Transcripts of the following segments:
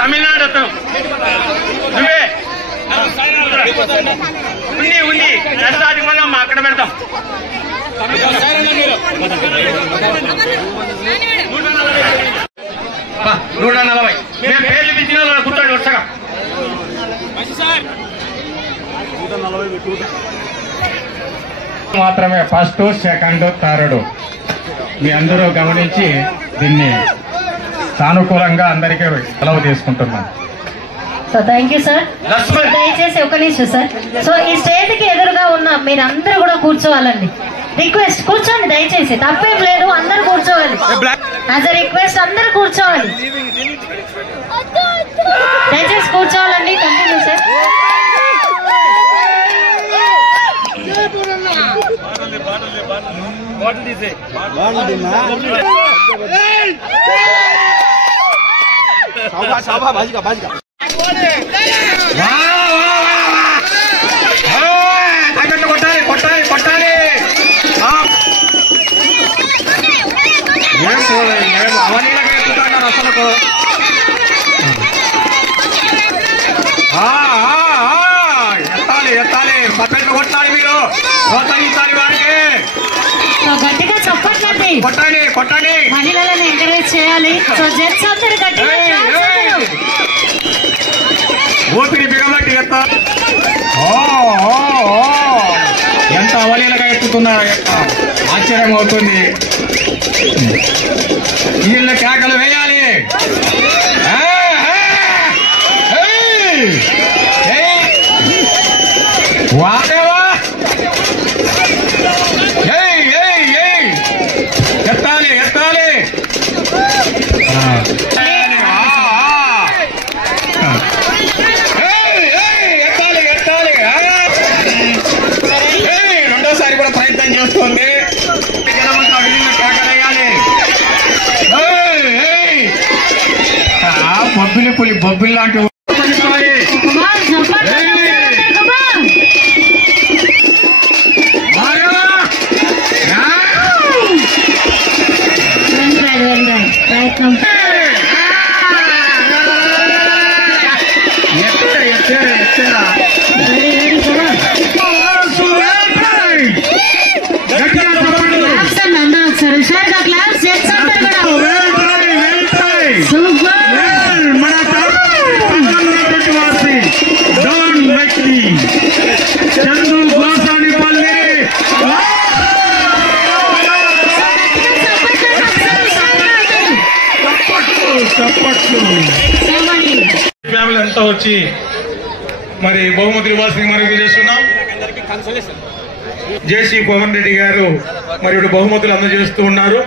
తమిళనాడు నువ్వే ఉంది నష్టాది మనం అక్కడ పెడతాం. 140 మేము పేర్లు పిచ్చిన కూర్చోండి వస్తాగా. మాత్రమే ఫస్ట్, సెకండ్, థర్డ్ మీ అందరూ గమనించి దీన్ని సానుకూలంగా అందరికీ సెలవు తీసుకుంటున్నాను. So thank you sir. దయచేసి ఒక నిమిషం సార్. సో ఈ స్టేజ్ కి ఎదురుగా ఉన్న మీరందరూ కూడా కూర్చోవాలండి. రిక్వెస్ట్ కూర్చోండి దయచేసి, తప్పేం లేదు, అందరు కూర్చోవాలి. యాజ్ అ రిక్వెస్ట్ అందరు కూర్చోవాలి, దయచేసి కూర్చోవాలండి. Continue sir. కొట్టాలి కొట్టాలి కొట్టాలి. అవన్నీలకి ఎక్కుతాను అసలు. ఎత్తాలి ఎత్తాలి, పక్కన కొట్టాలి, మీరు ప్రోత్సహించాలి వారికి. గట్టిగా చెప్పట్లేదు, కొట్టాలి కొట్టాలి, మహిళలను ఎంకరేజ్ చేయాలి. సో జెంట్స్ అందరూ గట్టిగా ఊపిరి బిగబట్టి ఎత్తా. ఎంత అవలీలగా ఎత్తుతున్నారు, ఆశ్చర్యం అవుతుంది. వీళ్ళ కేకలు వేయాలి. వాదేవా ఎత్తాలి ఎత్తాలి. ఎత్తాలి ఎత్తాలి. రెండోసారి కూడా ప్రయత్నం చేస్తుంది. బొబ్బిలి పులి బొబ్బిలి లాంటి ఫ్యామిలీ అంతా వచ్చి మరి బహుమతులు ఇవ్వాల్సింది మనకి చేస్తున్నాం. జేసీ పవన్ రెడ్డి గారు మరి బహుమతులు అందజేస్తూ ఉన్నారు.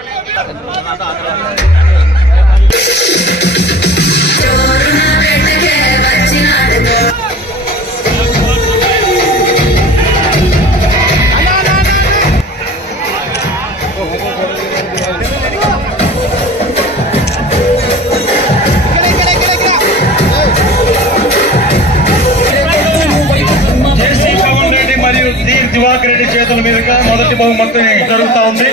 దివాకర్ రెడ్డి చేతుల మీదుగా మొదటి బహుమతి జరుగుతూ ఉంది.